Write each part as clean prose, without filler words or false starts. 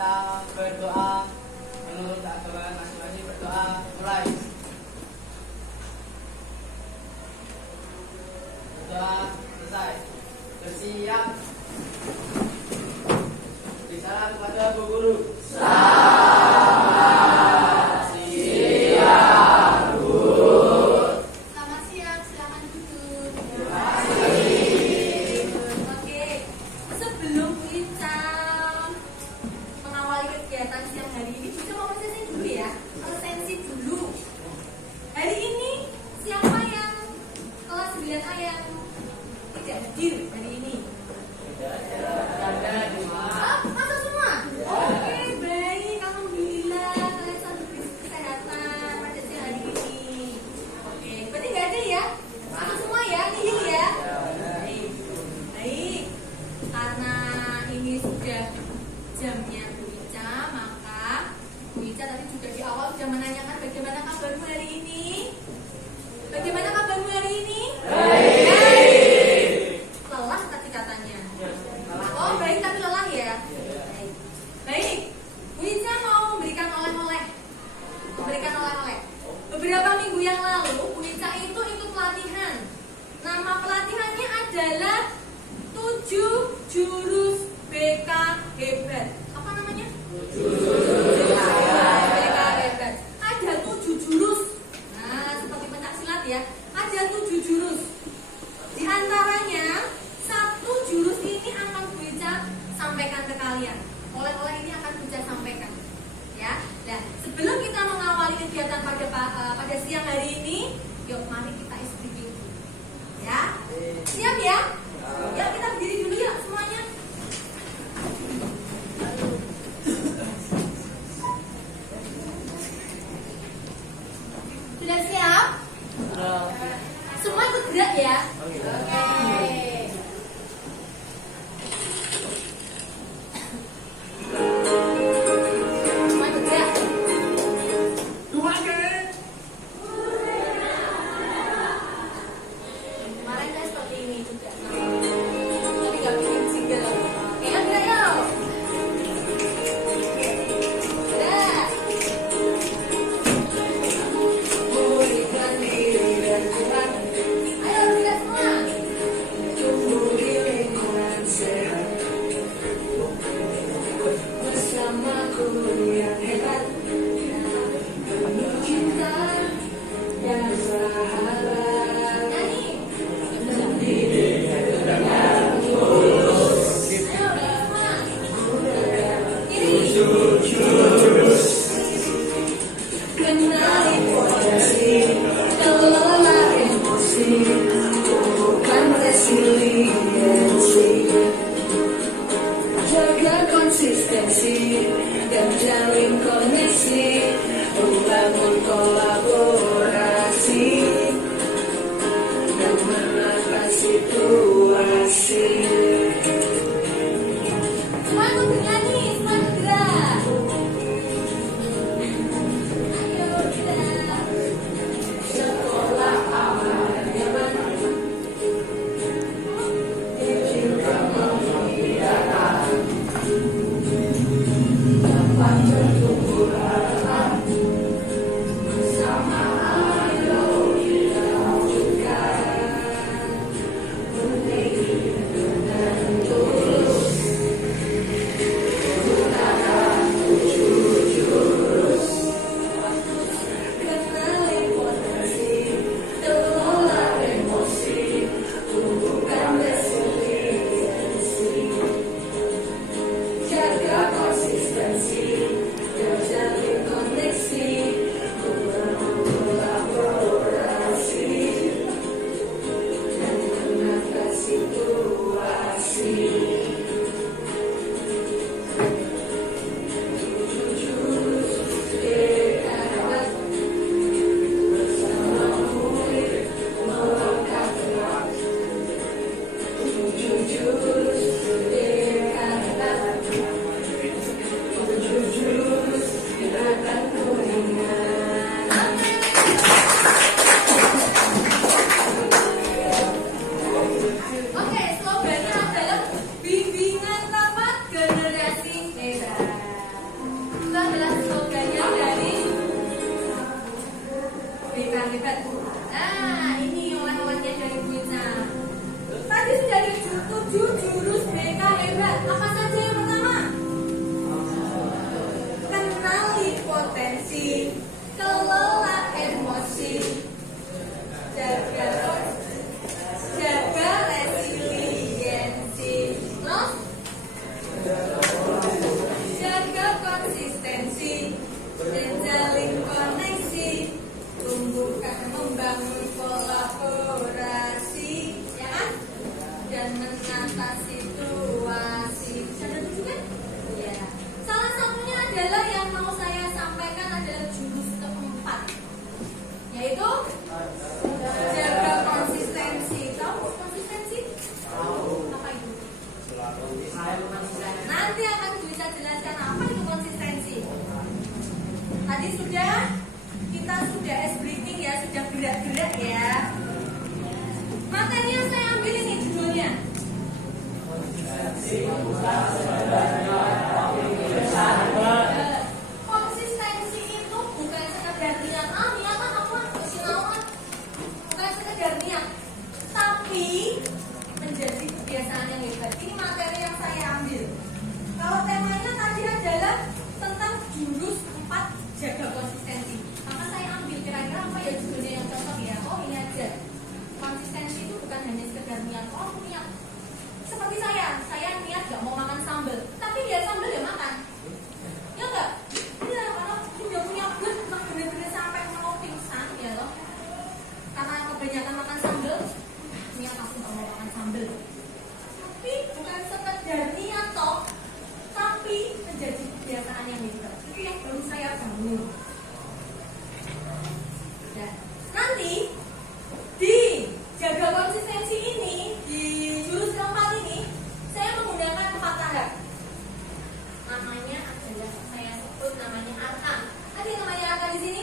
kita berdoa menurut agama masing-masing. Berdoa mulai. Berdoa selesai. Bersiap. Bicara kepada Bu Guru. Selamat siang, Bu. Selamat siang, silakan duduk. Terima kasih. Oke, sebelum kita mengawali kegiatan siang hari ini, kita mau presensi dulu ya. Presensi dulu. Hari ini siapa yang kelas 9A yang tidak hadir hari ini? Ada di mana? Masa semua? Oke, baik. Alhamdulillah kalian selalu diberi kesehatan pada siang hari ini. Oke, berarti nggak ada ya? Masa semua ya? Nihil ya? Baik. Baik. Karena ini sudah jamnya Bu Ica, maka Bu Ica tadi juga di awal sudah menanyakan bagaimana kabarmu hari ini. Bagaimana kabarmu hari ini? Baik. Lelah tadi katanya. Oh, baik tapi lelah ya. Baik. Baik. Bu Ica mau memberikan oleh-oleh. Beberapa minggu yang lalu Bu Ica itu ikut pelatihan. Nama pelatihannya adalah 7 jurus BK hebat. Apa namanya? 7 jurus BK hebat. Ada 7 jurus. Nah, seperti pencaksilat ya. hebat. Nah, ini orang-orangnya dari Bu Ica. Tadi sudah ada 7 jurus BK hebat. Apa saja yang pertama? Kenali potensi, kelola emosi, jaga resiliensi, terus jaga konsistensi, menjalin koneksi, tumbuhkan membangun kolaborasi, ya kan? Dan mengatasi situasi. Ada 7 kan? Ya. Salah satunya adalah yang mau saya sampaikan adalah jurus keempat, yaitu jaga konsistensi. Tahu konsistensi? Apa itu? Nanti akan bisa jelaskan apa itu konsistensi. Tadi kita sudah briefing ya, sudah gerak-gerak ya. Materi yang saya ambil ini judulnya konsistensi itu bukan sekedar niat, niatan apa kesinauan, bukan sekedar niat, tapi menjadi kebiasaan yang hebat. Ini materi yang saya ambil. Kalau temanya tadi adalah tentang jurus 4 jaga konsistensi, maka saya ambil kira-kira apa ya judulnya yang cocok ya. Oh ini aja, konsistensi itu bukan hanya sekedar niat. Oh niat, seperti saya niat gak mau makan sambal, tapi dia sambal ya makan, ya enggak? Iya, kalau sudah punya belut bener-bener sampai mau pingsan ya loh, karena kebanyakan makan sambal, niat aku gak mau makan sambal. Tapi bukan sekedar niat toh, tapi menjadi kebiasaan yang hebat. Itu yang belum saya bangun. Dan nanti di jaga konsistensi ini, di jurus keempat ini, saya menggunakan 4 tahap. Namanya adalah, saya sebut namanya arka. Ada yang namanya arka di sini?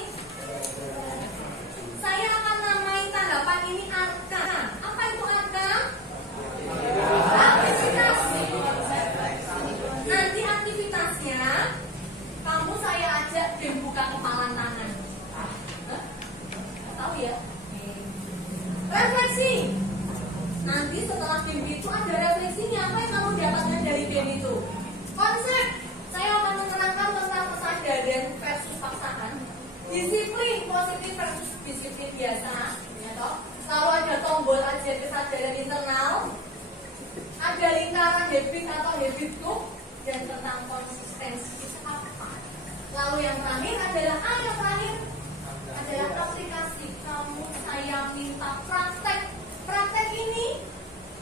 Saya akan namai tahapan ini arka. Apa itu arka? Aktivitas. Nanti aktivitasnya kamu saya ajak buka kepalan tangan. Tahu ya? Refleksi. Nanti setelah game itu ada refleksinya. Apa yang kamu dapatkan dari game itu? Konsep. Saya akan menerangkan tentang kesadaran versus paksaan. Disiplin positif versus disiplin biasa. Ya toh? Lalu ada tombol aja kesadaran internal. Ada lingkaran habit atau habit group. Dan tentang konsistensi itu apa? Lalu yang terakhir adalah yang terakhir adalah aplikasi. Kamu saya minta praktek. Praktek ini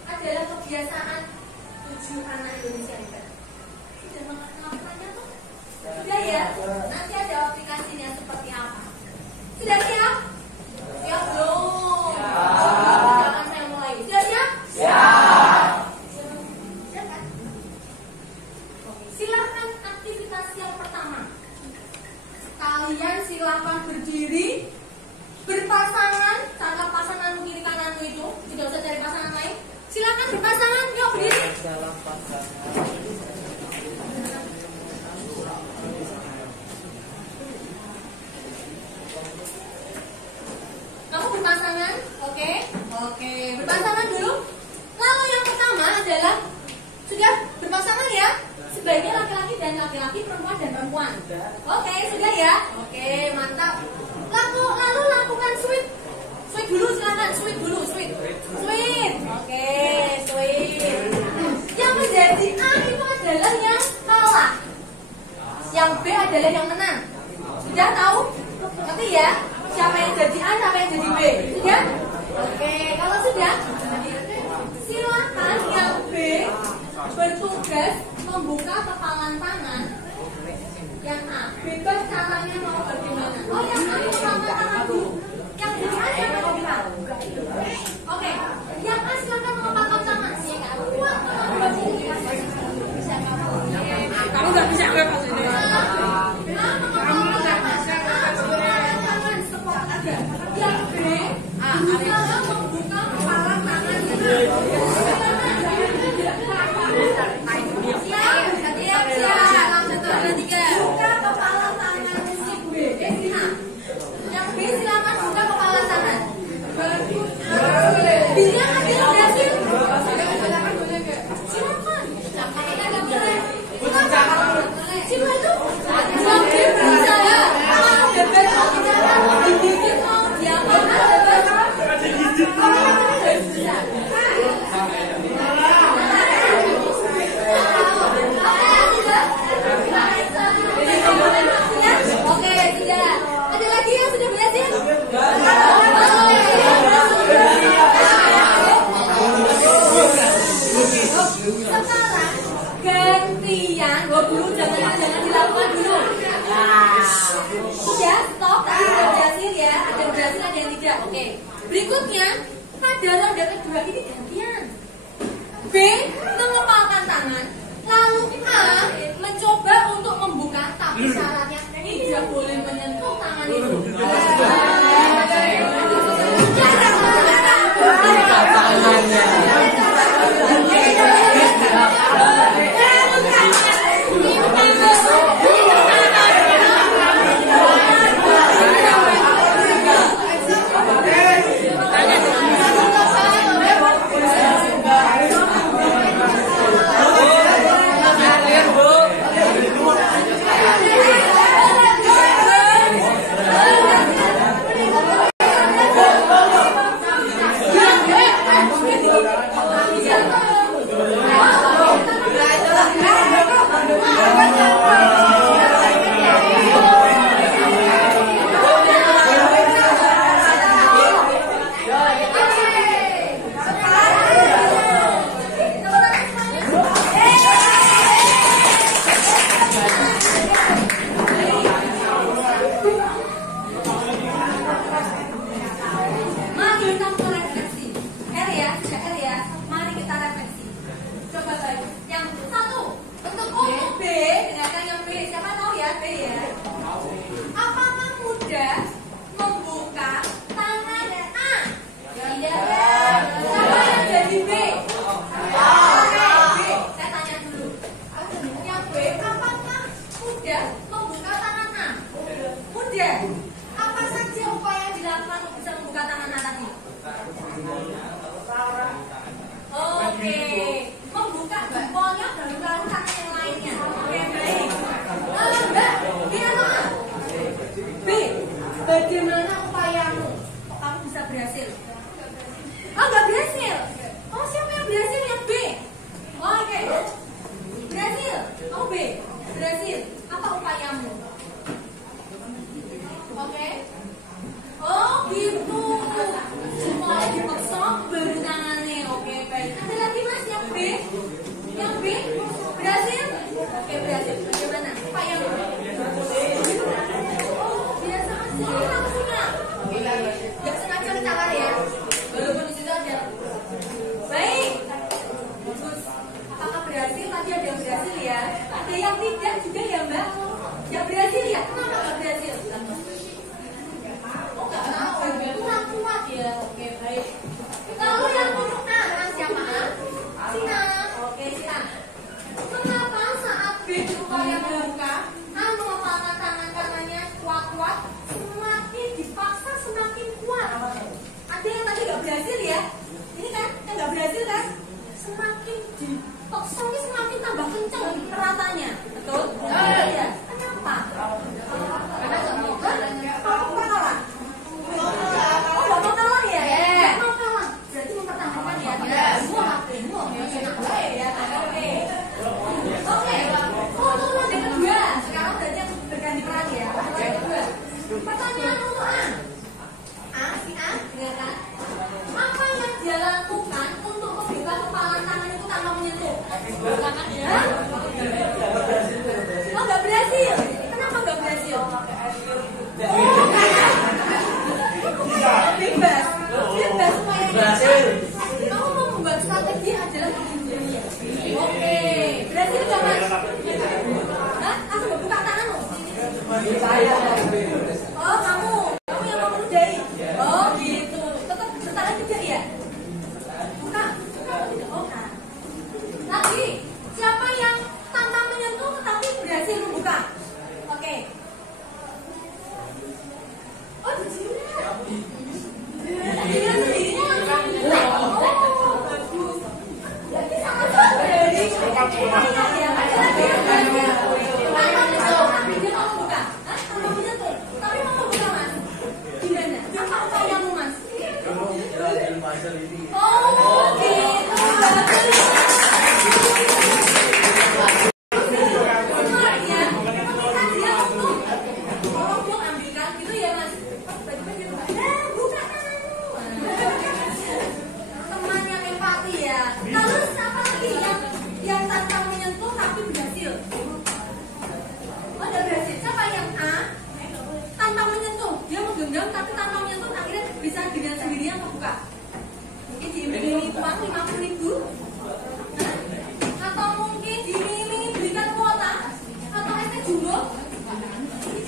adalah kebiasaan 7 anak Indonesia hebat. Sudah melakukannya tuh? Sudah ya? Nanti ada aplikasinya seperti apa? Sudah siap? Siap belum? Siap. Saya mulai. Sudah siap? Siap. Siap kan? Oke, silakan aktivitas yang pertama. Kalian silakan berdiri, berpasangan, tangkap pasangan kiri kananmu itu, tidak usah cari pasangan lain. Silakan berpasangan, yuk berdiri. Kamu berpasangan, oke, berpasangan dulu. Lalu yang pertama adalah sudah berpasangan ya. Sebaiknya laki-laki dan laki-laki, perempuan dan perempuan. Oke, sudah ya. Oke, mantap. Lalu lakukan sweet. Sweet dulu silakan, sweet dulu, sweet. Oke, sweet. Yang menjadi A itu adalah yang kalah. Yang B adalah yang menang. Sudah tahu? Ngerti ya? Siapa yang jadi A, siapa yang jadi B? Sudah? Oke, kalau sudah, silakan yang B bertugas membuka kepalan tangan. Yang A bebas caranya mau bagaimana. Oh, yang A kepalan tangan dulu. Yang jadi A yang mau bilang. Oke, yang A silakan mengepalkan tangan. Kuat kamu nggak bisa web ini. Kamu nggak bisa tangan sekuat aja. Yang B silakan membuka kepalan tangan. Siap. Bilang ada yang berhasil. Silakan. Kita nggak boleh. Silakan. Silakan. Jawab dia berusaha. Debat mau bicara, digigit mau diapakan debat. Oke, tidak. Ada lagi yang sudah berhasil? Sekarang gantian, dulu jangan dilakukan dulu. Nah, sudah stop, tadi sudah berhasil ya. Ada yang berhasil, ada yang tidak. Oke. Berikutnya, pada ronde kedua ini gantian. B mengepalkan tangan, lalu A mencoba untuk membuka, tapi syaratnya tidak boleh menyentuh tangan itu. Bagaimana upayamu? Kok kamu bisa berhasil? Oh, nggak berhasil. Oh, siapa yang berhasil? Yang B. Oh, oke. Berhasil. Oh, B. Berhasil. Apa upayamu? Oke. Oh, gitu. Mulai dipeksa baru tangannya. Oke, baik. Ada lagi mas yang B? Yang B? Berhasil? Oke, berhasil. Bagaimana? Upayamu? Gak sengaja dicatat ya, walaupun disitu ada. Baik, bagus. Apakah berhasil? Tadi ada yang berhasil ya. Ada yang tidak juga ya mbak. Yang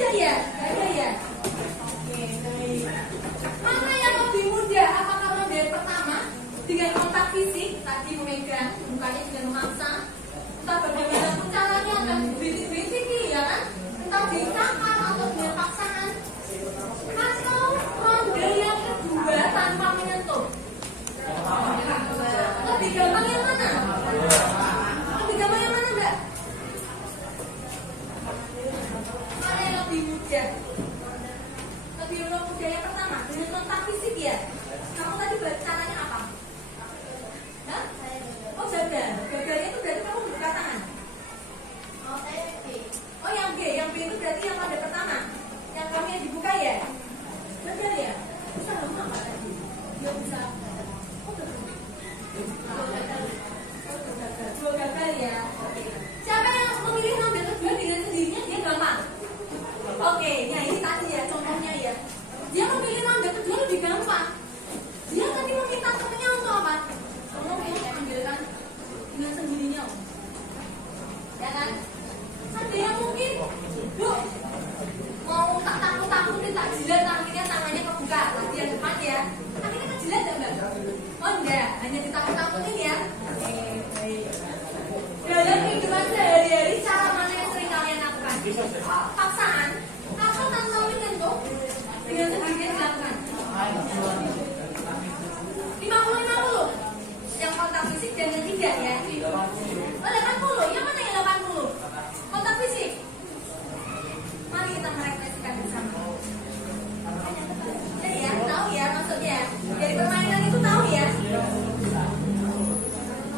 ada ya? Nggak ada ya? Oke, baik. Mana yang lebih mudah? Apakah model pertama dengan kontak fisik, tadi memegang, mukanya dengan memaksa, entah bagaimanapun caranya, akan berisik-berisik ya kan? Entah ditahan atau dengan paksaan, atau model yang kedua tanpa menyentuh. Lebih gampang yang mana? Lebih gampang yang mana, Mbak? Mana yang lebih mudah? Lebih mudah yang pertama dengan kontak fisik ya. Kamu tadi caranya apa? Hah? Oh gagal. Gagalnya itu berarti kamu buka tangan. Oh saya B. Oh yang B itu berarti yang pada pertama. Yang kami yang dibuka ya. Gagal ya. Bisa ngomong apa tadi? Dia bisa. Oh gagal. Oh gagal ya. Oke. Siapa yang memilih ngambil kedua dengan sendirinya dia gampang. Oke, nah ini tadi ya contohnya ya. Dia memilih ngambil kedua lebih gampang. Dia tadi meminta temennya untuk apa? Tolong ya ambilkan dengan sendirinya. Ya kan? Ada yang mungkin, Bu, mau tak takut-takutin tak jilat akhirnya tangannya kebuka. Lagi yang depan ya. Akhirnya kejilat enggak? Oh enggak, hanya ditakut-takutin ya. Oke, baik. Dalam kehidupan sehari-hari cara mana yang sering kalian lakukan? Paksaan atau tanpa menyentuh dengan sendirinya dilakukan? 50-50 yang kontak fisik dan yang tidak ya. Oh 80, yang mana yang 80? Kontak fisik. Mari kita merefleksikan bersama. Ya, tahu ya maksudnya. Dari permainan itu tahu ya.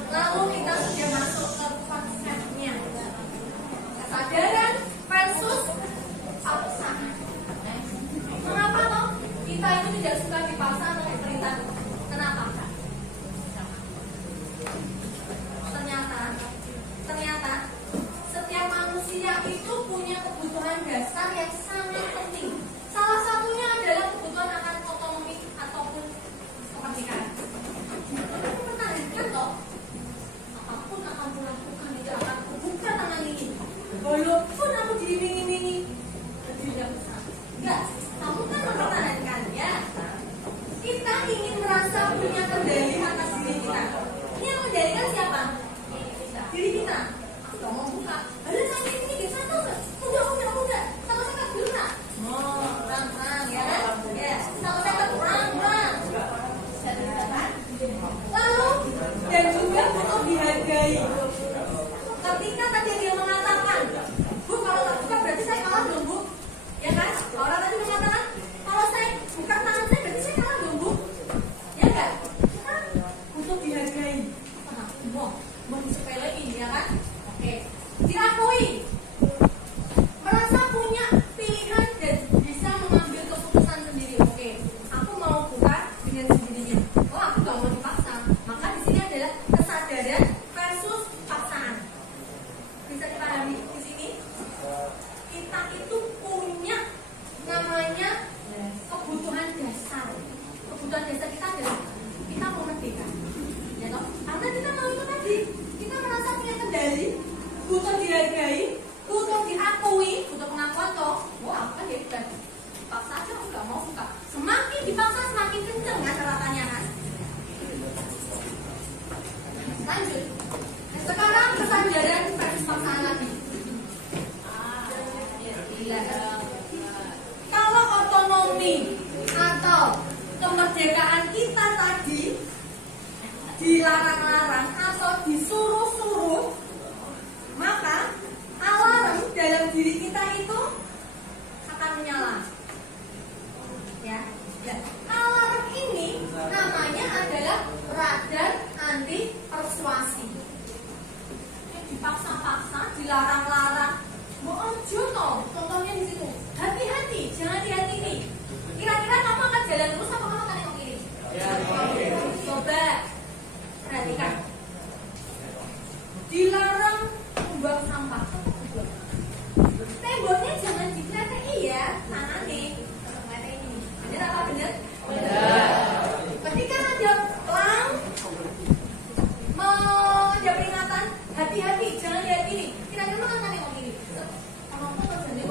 Lalu kita sudah masuk ke konsepnya. Kesadaran versus paksaan. Mengapa toh kita itu tidak suka dipaksa atau diperintah? Kenapa? Ternyata setiap manusia itu punya kebutuhan dasar yang sangat penting. Salah satunya adalah kebutuhan akan otonomi ataupun kemerdekaan. Aku pertahankan toh. Apapun akan kulakukan, tidak akan kubuka tangan ini. Walaupun aku diiming-imingi, tidak usah. Enggak, kamu kan mempertahankan ya. Kita ingin merasa punya kendali atas diri kita. Ini yang mengendalikan siapa? Diri kita. Aku gak mau buka. Ada sakit ini di sana. Udah. Kalau saya dulu nak. Oh, perang ya kan? Ya. Kalau saya perang. Lalu dan juga butuh dihargai. Ketika tadi dia mengatakan, Bu, kalau tak buka berarti saya kalah dong, Bu. Ya kan? Orang tadi mengatakan, kalau saya buka tangan saya berarti saya kalah dong, Bu. Ya enggak? Kan butuh dihargai. Mau disepelein ya kan? Oke. Diakui. Merasa punya pilihan dan bisa mengambil keputusan sendiri. Oke. Aku mau buka dengan sendirinya. Oh, aku gak mau dipaksa. Maka di sini adalah kesadaran versus paksaan. Bisa dipahami di sini? Kita itu punya namanya kebutuhan dasar. Kebutuhan dasar kita adalah kita mau merdeka. Ya toh? Karena kita mau itu tadi. Kita merasa punya kendali, butuh dihargai, butuh diakui, butuh pengakuan toh. Wah, aku kan hebat. Paksa aja aku gak mau buka. Semakin dipaksa semakin kenceng kan ratanya kan. Lanjut. Sekarang kesadaran versus paksaan lagi. Kalau otonomi atau kemerdekaan kita tadi dilarang-larang atau disuruh-suruh, maka alarm dalam diri kita itu akan menyala. Ya. Alarm ini namanya adalah radar anti persuasi. Dipaksa-paksa, dilarang-larang. Ojo toh, contohnya di situ. Hati-hati, jangan dihakimi. Kira-kira kamu akan jalan terus atau kamu akan nengok kiri? Coba perhatikan. Dilarang membuang sampah. Temboknya jangan dikletek ya, tangannya. Ini. Benar apa benar? Benar. Ketika ada lamp, mau ada peringatan, hati-hati, jangan lihat kiri. Kira-kira kamu akan nengok kiri? Kamu akan terjadi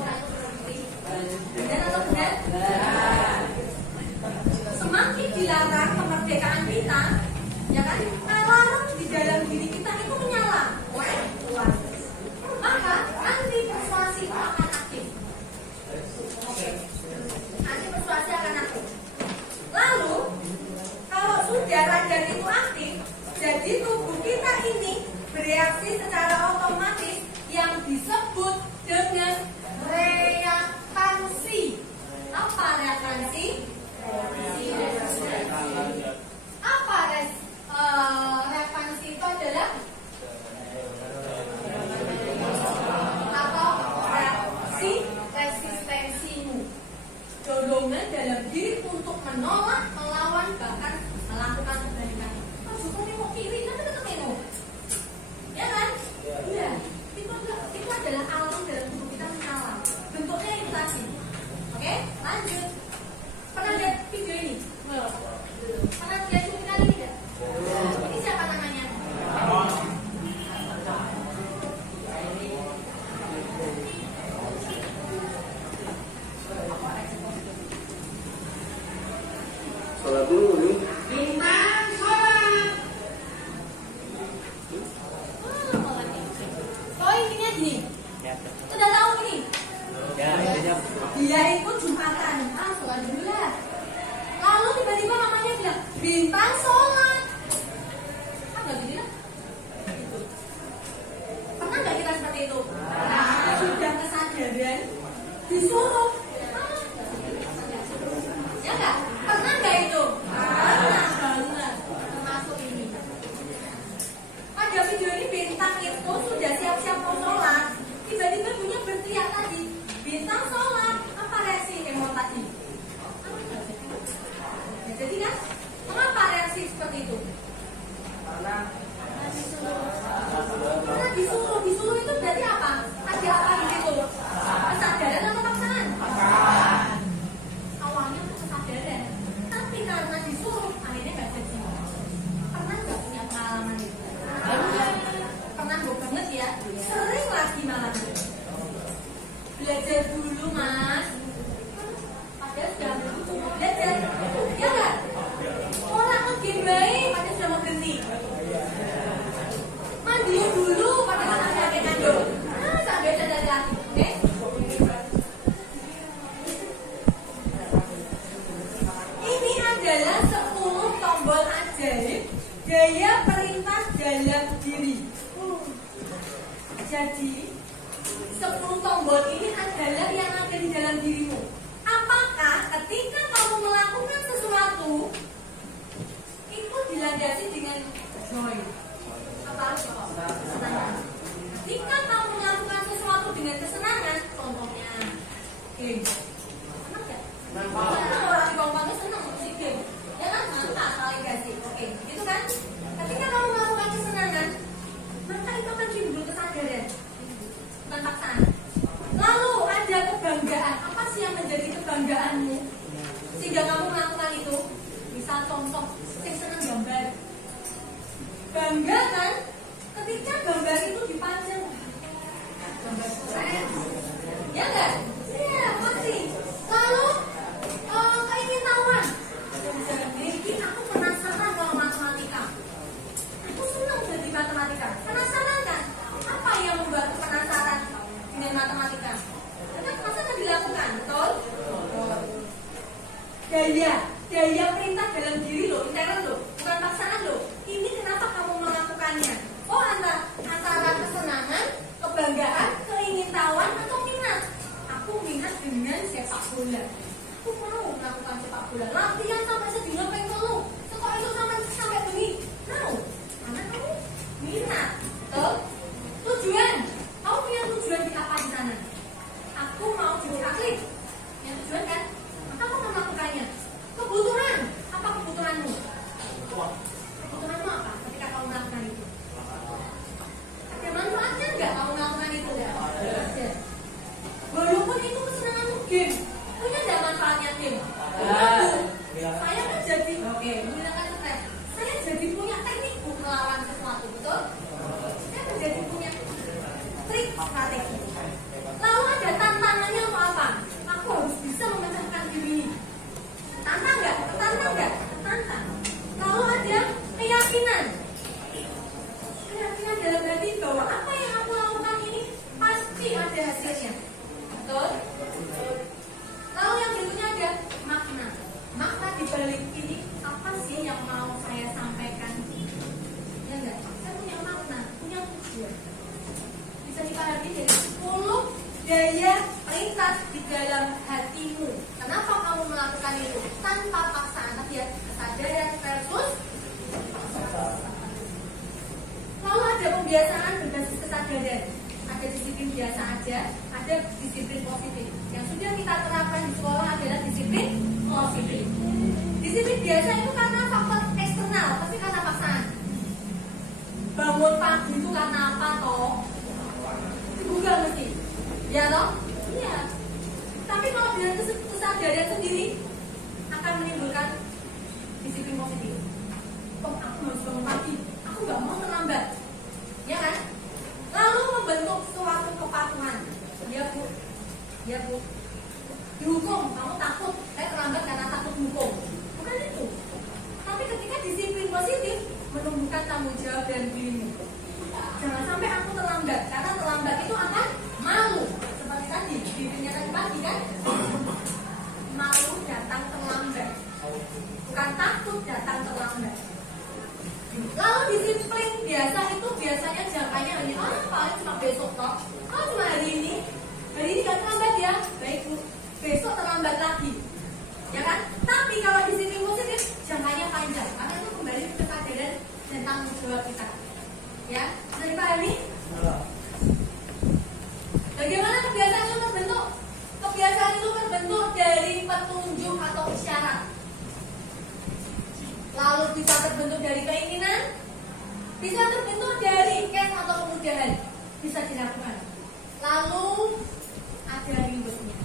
dorongan dalam diri untuk menolak, melawan, bahkan melakukan kebalikan. Oh, syukurnya mau kiri, nanti ketemu. Ya kan? Iya. Itu adalah alarm dalam tubuh kita menyala. Bentuknya itu tadi. Oke, lanjut. Pernah lihat video ini? Pernah lihat cuplikan ini tidak? Ini siapa namanya? Sholat dulu nih. Bintang sholat. Oh, intinya gini. Sudah tahu ini? Ya, intinya Dia itu Jumatan. Sholat dulu lah. Lalu tiba-tiba mamanya bilang, bintang sholat. Kan nggak gini lah. Pernah nggak kita seperti itu? Nah, sudah kesadaran, disuruh. Ya nggak? Pernah nggak itu? Pernah banget. Termasuk ini. Pada video ini bintang itu sudah siap-siap mau sholat. Tiba-tiba punya berteriak tadi, bintang sholat. Apa reaksi Emon tadi? Ya, jadi kan, mengapa reaksi seperti itu? Karena disuruh itu berarti apa? Ada apa di situ? Kesadaran atau paksaan? Awalnya itu kesadaran, tapi karena disuruh akhirnya nggak jadi. Pernah nggak punya pengalaman itu? Pernah banget ya? Sering lagi malah. Belajar dulu mas. Padahal sudah mau belajar, ya nggak? Orang lagi baik, padahal sudah mau berhenti. Mandi dulu, padahal sampai pakai kandung. Sampai sadar lagi, oke? Ini adalah 10 tombol ajaib gaya perintah dalam diri. Jadi 10 tombol ini adalah yang ada di dalam dirimu. Apakah ketika kamu melakukan sesuatu itu dilandasi dengan joy? Apa? Kesenangan. Ketika kamu melakukan sesuatu dengan kesenangan, contohnya game. Senang nggak? Senang, orang di bawah senang musik game. Ya kan? Mantap, paling kasih. Oke, gitu kan? Ketika kamu melakukan kesenangan, maka itu akan timbul kesadaran, bukan paksaan. Lalu ada kebanggaan. Apa sih yang menjadi kebanggaanmu sehingga kamu melakukan itu? Misal contoh, saya senang gambar. Bangga kan? Ketika gambar itu dipajang, gambar keren, ya nggak? Iya pasti. Lalu keingintahuan. Jadi aku penasaran kalau matematika. Aku senang jadi matematika. Penasaran kan? Apa yang membuat penasaran dengan matematika? Karena masa nggak dilakukan, betul? Gaya perintah dalam diri lo, intern lo, bukan paksaan lo. Ini kenapa kamu melakukannya? Oh, antara kesenangan, kebanggaan, keingintahuan atau minat. Aku minat dengan sepak bola. Aku mau melakukan sepak bola. Latihan sampai sedina pengen lu. Sekolah itu sampai begini. Mau? Karena kamu minat. Tuh. Tujuan. Kamu punya tujuan di apa di sana? Aku mau jadi atlet. Punya tujuan kan? Maka kamu melakukannya. Kebutuhan. Apa kebutuhanmu? Kebutuhanmu apa ketika kamu melakukan itu? Ada manfaatnya nggak kamu melakukan itu? Ada. Walaupun itu kesenanganmu game, punya nggak manfaatnya game? Saya kan jadi menghilangkan stres. Saya jadi punya teknik melawan sesuatu, betul? Saya menjadi punya trik strategi. Lalu ada tantangannya atau apa? Aku harus bisa memecahkan diri ini. Tantang nggak? Tantang nggak? Tantang. Lalu ada keyakinan. Keyakinan dalam hati bahwa apa yang aku lakukan ini pasti ada hasilnya. Betul? Lalu yang berikutnya ada makna. Makna di balik ini apa sih yang mau saya sampaikan? Ya enggak? Saya punya makna, punya tujuan. Bisa dipahami dari 10 daya perintah di dalam hatimu. Kenapa kamu melakukan itu? Tanpa paksaan, tapi ya kesadaran versus paksaan. Lalu ada pembiasaan berbasis kesadaran. Ada disiplin biasa aja, ada disiplin positif. Yang sudah kita terapkan di sekolah adalah disiplin Disiplin biasa itu karena faktor eksternal, tapi karena paksaan. Bangun pagi itu karena apa toh? Juga mesti, ya toh? Iya. Tapi kalau dengan kesadaran sendiri akan menimbulkan disiplin positif. Oh, aku harus bangun pagi, aku nggak mau terlambat, ya kan? Lalu membentuk suatu kepatuhan. Ya bu, ya bu. Dihukum, kamu takut, saya terlambat karena takut hukum. Bukan itu. Tapi ketika disiplin positif menumbuhkan tanggung jawab dan dirimu. Jangan sampai aku terlambat, karena terlambat itu akan malu. Seperti tadi, dirinya tadi pagi kan? Malu datang terlambat. Bukan takut datang terlambat. Lalu disiplin biasa itu biasanya jangkanya hanya paling cuma besok toh. Kalau cuma hari ini kan terlambat ya, baik bu. Besok terlambat lagi, ya kan? Tapi kalau disiplin positif jangkanya panjang, karena itu kembali ke kesadaran dan tanggung jawab kita. Ya, sudah dipahami? Bagaimana kebiasaan itu terbentuk? Kebiasaan itu terbentuk dari petunjuk atau isyarat. Lalu bisa terbentuk dari keinginan, bisa terbentuk dari cash atau kemudahan, bisa dilakukan. Lalu ada rewardnya.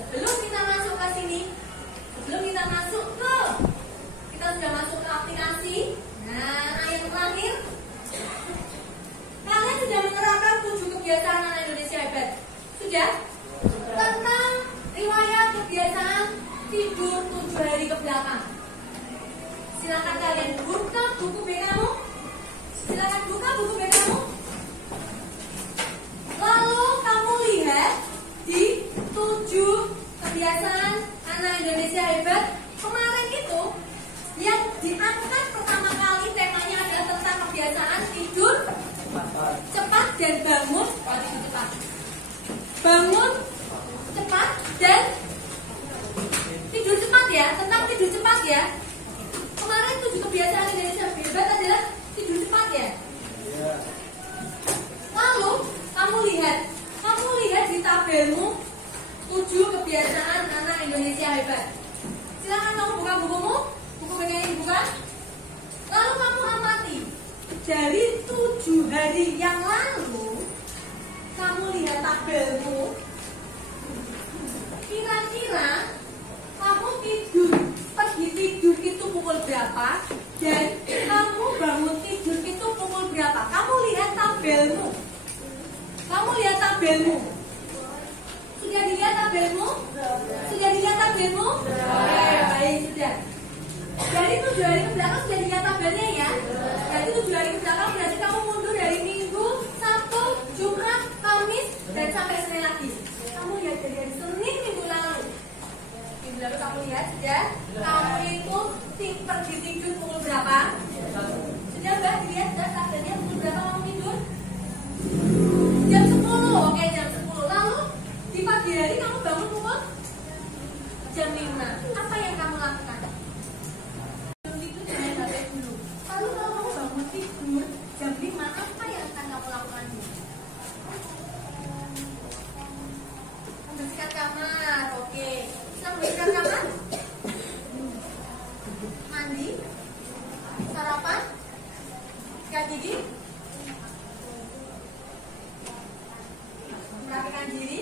Sebelum kita masuk ke sini, sebelum kita masuk ke, kita sudah masuk ke aplikasi. Nah, yang terakhir, kalian sudah menerapkan 7 kebiasaan anak Indonesia hebat. Sudah? Tentang riwayat kebiasaan tidur 7 hari ke belakang. Silakan kalian buka buku B kamu. Silakan buka buku B kamu. Lalu kamu lihat di 7 kebiasaan anak Indonesia hebat. Kemarin itu yang diangkat pertama kali temanya adalah tentang kebiasaan tidur cepat dan bangun tidur cepat. Bangun cepat dan tidur cepat ya, tentang tidur cepat ya. Kemarin 7 kebiasaan Indonesia hebat adalah tidur cepat ya. Lalu kamu lihat di tabelmu 7 kebiasaan anak Indonesia hebat. Silakan kamu buka bukumu, buku yang dibuka. Lalu kamu amati dari 7 hari yang lalu, kamu lihat tabelmu. Kira-kira kamu pergi tidur itu pukul berapa dan kamu bangun tidur itu pukul berapa? Kamu lihat tabelmu. Sudah dilihat tabelmu? Baik, sudah. Dari 7 hari ke belakang sudah dilihat tabelnya ya. Jadi 7 hari ke belakang berarti kamu mundur dari Minggu, Sabtu, Jumat, Kamis dan sampai Senin lagi. Kamu lihat dari hari Senin minggu lalu. Minggu lalu kamu lihat sudah. Kamu itu pergi tidur pukul berapa? Sudah mbak dilihat sudah tabelnya pukul berapa kamu tidur? Jam 10. Oke, jam 10. Lalu di pagi hari kamu bangun pukul jam 5. Apa yang kamu lakukan? Itu jangan sampai dulu. Lalu kalau kamu bangun tidur jam 5, apa yang akan kamu lakukan? Membersihkan kamar. Oke. Bisa membersihkan kamar? Mandi? Sarapan? Sikat gigi? Merapikan diri?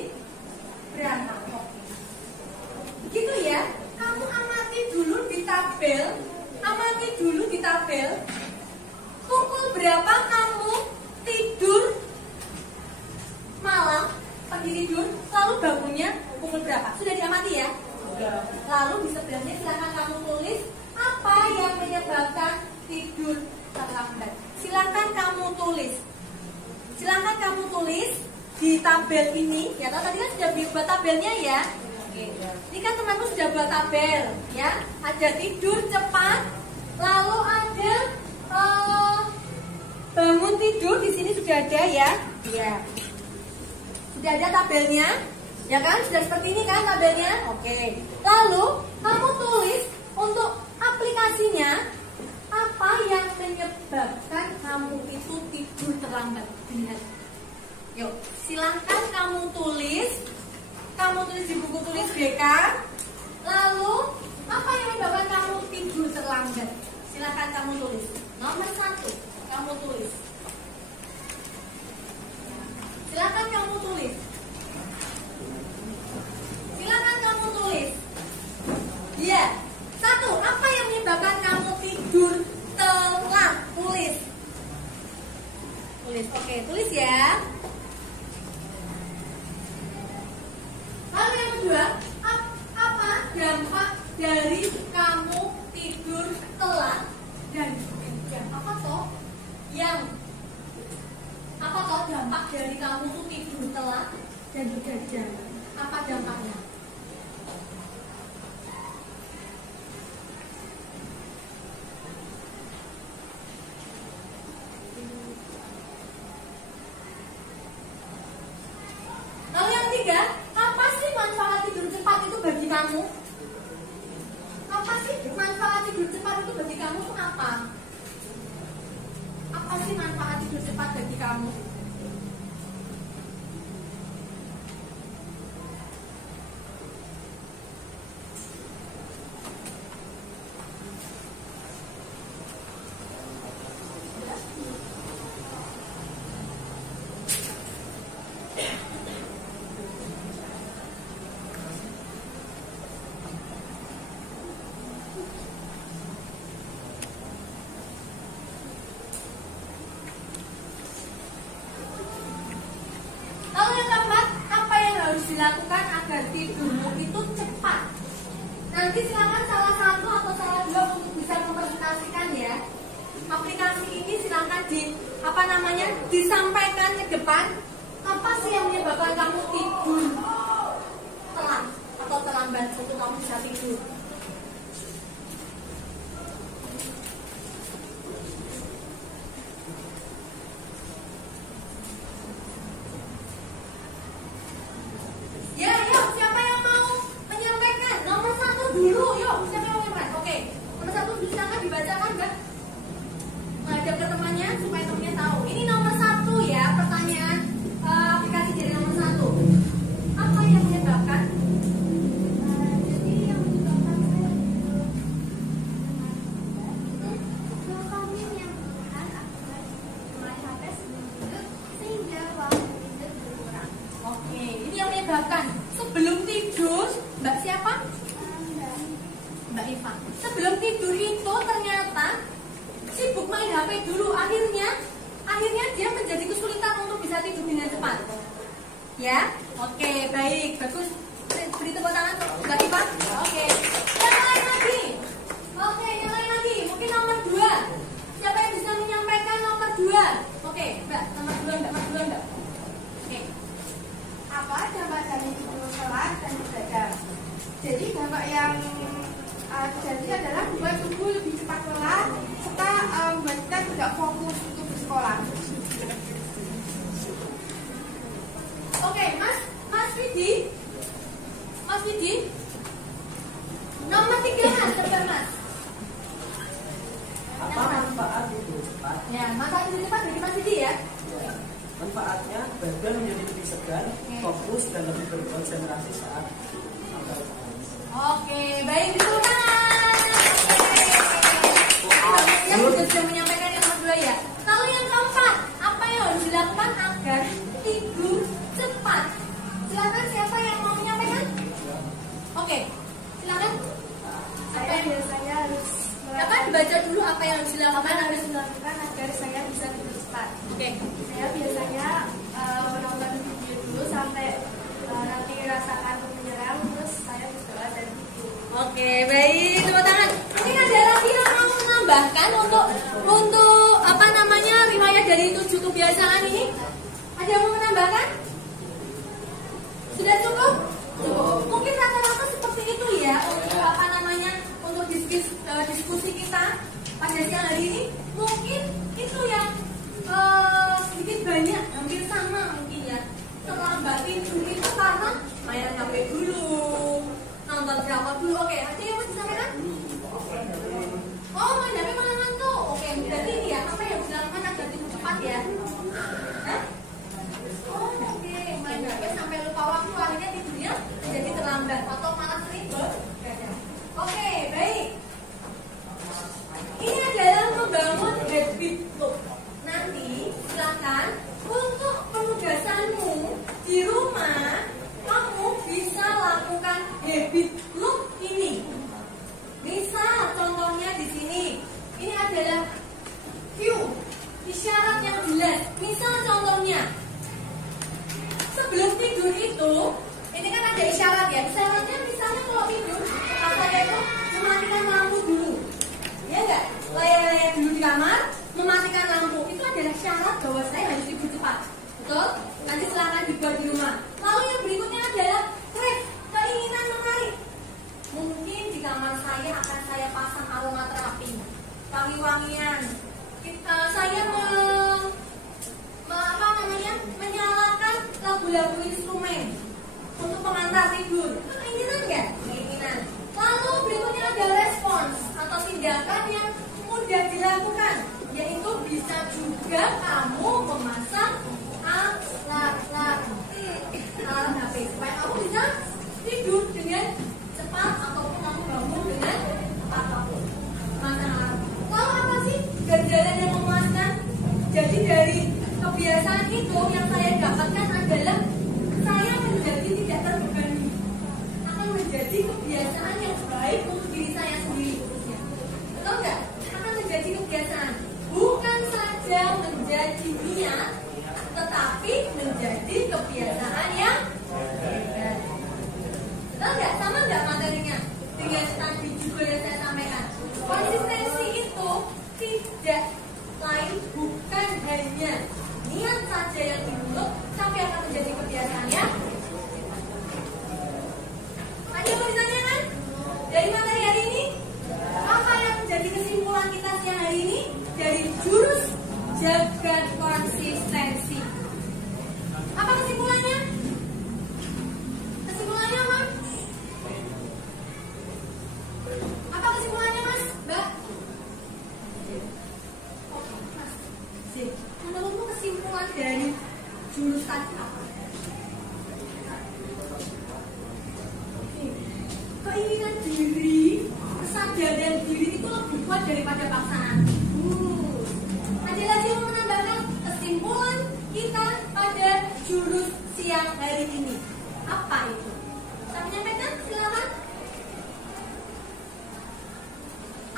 Berangkat. Oke. Begitu ya. Kamu amati dulu di tabel. Pukul berapa kamu tidur malam, pergi tidur, lalu bangunnya pukul berapa? Sudah diamati ya? Sudah. Lalu di sebelahnya silakan kamu tulis apa yang menyebabkan tidur terlambat. Silakan kamu tulis di tabel ini. Ya, tadi kan sudah buat tabelnya ya. Oke. Ini kan temanmu sudah buat tabel, ya. Ada tidur cepat, lalu ada bangun tidur di sini sudah ada ya. Iya. Sudah ada tabelnya, ya kan? Sudah seperti ini kan tabelnya. Oke. Lalu kamu tulis untuk aplikasinya apa yang menyebabkan kamu itu tidur terlambat. Lihat. Yuk, silahkan kamu tulis kamu tulis di buku tulis BK? Lalu apa yang menyebabkan kamu tidur terlambat? Silakan kamu tulis. Nomor 1 kamu tulis. Silakan kamu tulis. Silakan kamu tulis. Iya. 1. Apa yang menyebabkan kamu tidur telat? Tulis. Tulis. Oke, tulis ya. Lalu yang kedua, apa dampak dari kamu tidur telat dan jam? Apa toh yang apa toh dampak dari kamu tuh tidur telat dan juga jam? Apa dampaknya? Lalu yang ketiga, apa sih manfaat tidur cepat itu bagi kamu? Apa sih manfaat tidur cepat itu bagi kamu itu apa? Apa sih manfaat tidur cepat bagi kamu? Lalu yang keempat, apa yang harus dilakukan agar tidurmu itu cepat? Nanti silakan salah satu atau salah dua untuk bisa mempresentasikan ya. Aplikasi ini silakan disampaikan ke depan. Apa sih yang menyebabkan kamu tidur telat atau terlambat untuk kamu bisa tidur? Ya, yuk, siapa yang mau menyampaikan? Nomor 1 dulu, yuk, siapa yang mau menyampaikan? Oke, nomor 1 dulu silakan dibacakan, Mbak. Ngajak ke temannya supaya temannya tahu. Ini nomor 1 ya, pertanyaan aplikasi dari nomor 1. Apa yang menyebabkan? Jadi yang menyebabkan saya dopamin yang berkurang akibat main HP sebelum tidur sehingga waktu tidur berkurang. Oke, ini yang menyebabkan. Sebelum tidur, Mbak siapa? Mbak Iva. Sebelum tidur itu ternyata sibuk main HP dulu. Akhirnya dia menjadi kesulitan untuk bisa tidur dengan cepat. Ya, oke, baik, bagus. Beri tepuk tangan untuk Mbak Iva. Oke, yang lain lagi. Oke, yang lain lagi. Mungkin nomor 2. Siapa yang bisa menyampaikan nomor 2? Oke, Mbak, nomor 2, Mbak. Oke. Apa dampak dari tidur telat dan begadang? Jadi dampak yang terjadi adalah membuat tubuh lebih cepat lelah serta membuat kita tidak fokus untuk bersekolah. Oke, Mas Widi. Nomor 3 Mas, sebentar Mas. Apa manfaat tidur cepat? Ya, manfaat tidur cepat bagi Mas Widi ya. Ya. Manfaatnya badan menjadi lebih segar, fokus dan lebih berkonsentrasi saat sampai. Oke, baik, tepuk tangan. Oke. Yang sudah menyampaikan yang nomor 2 ya. Lalu yang keempat, apa yang harus dilakukan agar tidur cepat? Silakan siapa yang mau menyampaikan? Oke, silakan. Saya biasanya harus Silakan dibaca dulu apa yang harus dilakukan agar saya bisa tidur cepat. Oke. Saya biasanya menonton video dulu sampai nanti rasakan menyerang, terus saya berdoa dan tidur. Oke, baik, tepuk tangan. Mungkin ada lagi yang mau menambahkan untuk apa namanya riwayat dari 7 kebiasaan ini? Ada yang mau menambahkan? Sudah cukup? Cukup. Mungkin rata-rata seperti itu ya untuk apa namanya untuk diskusi kita pada siang hari ini. Mungkin itu yang sedikit banyak hampir sama mungkin ya. Terlambat tidur itu karena main HP dulu, nonton drama dulu. Oke, ada yang mau disampaikan? Oh, main HP malah ngantuk. Oke, berarti ini ya apa yang dilakukan agar tidur cepat ya? Hah? Oh, oke, main HP sampai lupa waktu akhirnya tidurnya itu, ini kan ada isyarat ya. Isyaratnya misalnya kalau tidur, saya itu mematikan lampu dulu. Ya enggak? Layar-layar dulu di kamar, mematikan lampu. Itu adalah syarat bahwa saya harus tidur cepat. Betul? Nanti silakan dibuat di rumah. Lalu yang berikutnya adalah keinginan menarik. Mungkin di kamar saya akan saya pasang aromaterapi, wangi-wangian. Saya menyalakan lagu-lagu instrumen untuk pengantar tidur. Itu keinginan nggak? Keinginan. Lalu berikutnya ada respons atau tindakan yang mudah dilakukan, yaitu bisa juga kamu memasang alarm HP supaya kamu bisa tidur dengan cepat ataupun kamu bangun dengan apapun. Lalu apa sih ganjalan yang memuaskan? Jadi dari kebiasaan itu yang saya dapatkan adalah saya menjadi tidak terbebani, akan menjadi kebiasaan yang baik untuk diri saya sendiri khususnya. Betul nggak? Akan menjadi kebiasaan, bukan saja menjadi niat, tetapi menjadi kebiasaan yang baik. Betul nggak? Sama nggak materinya? Dengan tadi juga yang saya sampaikan. Konsistensi itu tidak lain bukan hanya niat saja yang di mulut, tapi akan menjadi kebiasaan yang ada yang mau ditanyakan? Dari materi hari ini, apa yang menjadi kesimpulan kita siang hari ini dari jurus jaga konsistensi? Apa kesimpulannya? Kesimpulannya apa? Apa kesimpulannya Mas? Mbak? Oke, Mas. Menurutmu kesimpulan dari jurus tadi apa? Keinginan diri, kesadaran diri itu lebih kuat daripada paksaan. Ada lagi yang menambahkan kesimpulan kita pada jurus siang hari ini. Apa itu? Saya menyampaikan, silakan.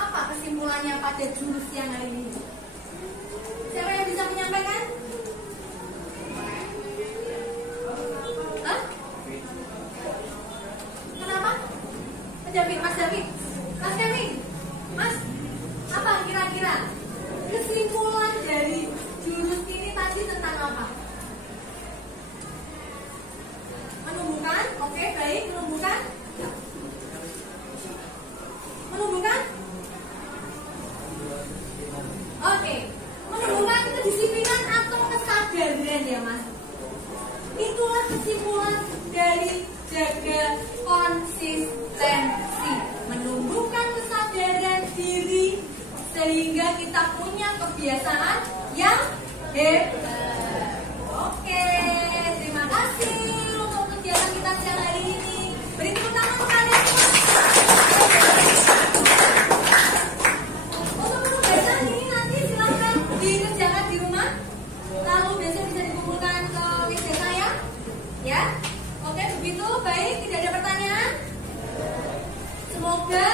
Apa kesimpulannya pada jurus siang hari ini? Siapa yang bisa menyampaikan? Hah? Kenapa? Mas David, Mas Kevin, Mas, apa kira-kira kesimpulan dari jurus ini tadi tentang apa? Menumbuhkan? Oke, baik, menumbuhkan? Menumbuhkan? Oke, menumbuhkan kedisiplinan atau kesadaran ya Mas. Itulah kesimpulan dari jaga konsistensi, menumbuhkan kesadaran diri sehingga kita punya kebiasaan yang hebat. Oke, terima kasih untuk kegiatan kita siang hari ini. Beri tepuk tangan untuk kalian semua. Untuk penugasan ini nanti silakan dikerjakan di rumah, lalu besok bisa dikumpulkan ke meja saya, ya. Oke, begitu. Baik, tidak ada pertanyaan. Semoga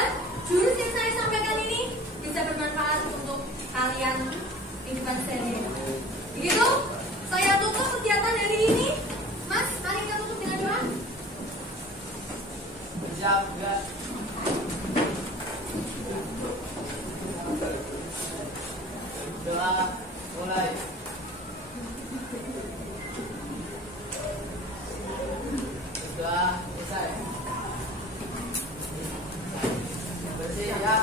jurus yang saya sampaikan ini bisa bermanfaat untuk kalian kehidupan sehari-hari. Begitu, saya tutup kegiatan hari ini. Mas, mari kita tutup dengan doa. Siap, ya. Doa mulai. Sudah selesai. Bersiap.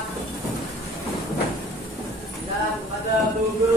Jalan kepada guru.